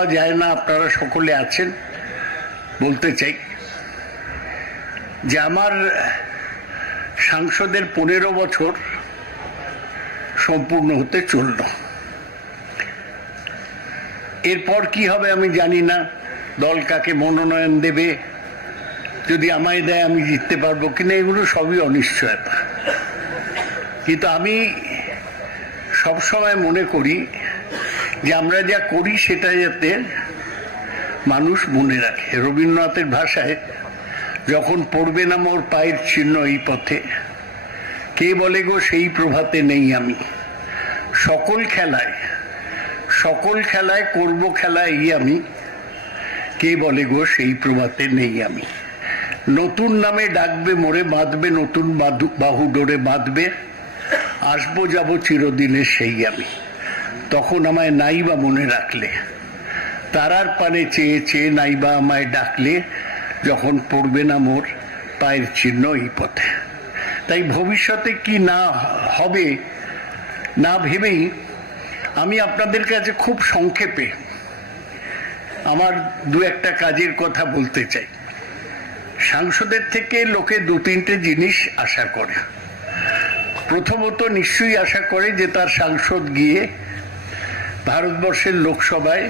যাওয়া যায় না, আপনারা সকলে আছেন, বলতে চাই যে আমার সাংসদের 15 বছর সম্পূর্ণ হতে চলল। এরপর কি হবে আমি জানি না, দল কাকে মনোনয়ন দেবে, যদি আমায় দেয় আমি জিততে পারবো কিনা, এগুলো সবই অনিশ্চয়তা। কিন্তু আমি সবসময় মনে করি যে আমরা যা করি সেটা যাতে মানুষ মনে রাখে। রবীন্দ্রনাথের ভাষায়, যখন পড়বে না মোর পায়ের চিহ্ন এই পথে, কে বলে গো সেই প্রভাতে নেই আমি, সকল খেলায় করব খেলা এই আমি, কে বলে গো সেই প্রভাতে নেই আমি। নতুন নামে ডাকবে মোরে, বাঁধবে নতুন বাহু ডোরে বাঁধবে, আসবো যাব চিরদিনে সেই আমি, তখন আমায় নাইবা মনে রাখলে, তারার পানে চেয়ে চেয়ে নাইবা আমায় ডাকলে, যখন পড়বে না মোর পায়ের চিহ্ন এই পথে। তাই ভবিষ্যতে কি না হবে না ভেবেই আমি আপনাদের কাছে খুব সংক্ষেপে আমার দু একটা কাজের কথা বলতে চাই। সাংসদের থেকে লোকে 2-3টে জিনিস আশা করে। প্রথমত নিশ্চয়ই আশা করে যে তার সাংসদ গিয়ে ভারতবর্ষের লোকসভায়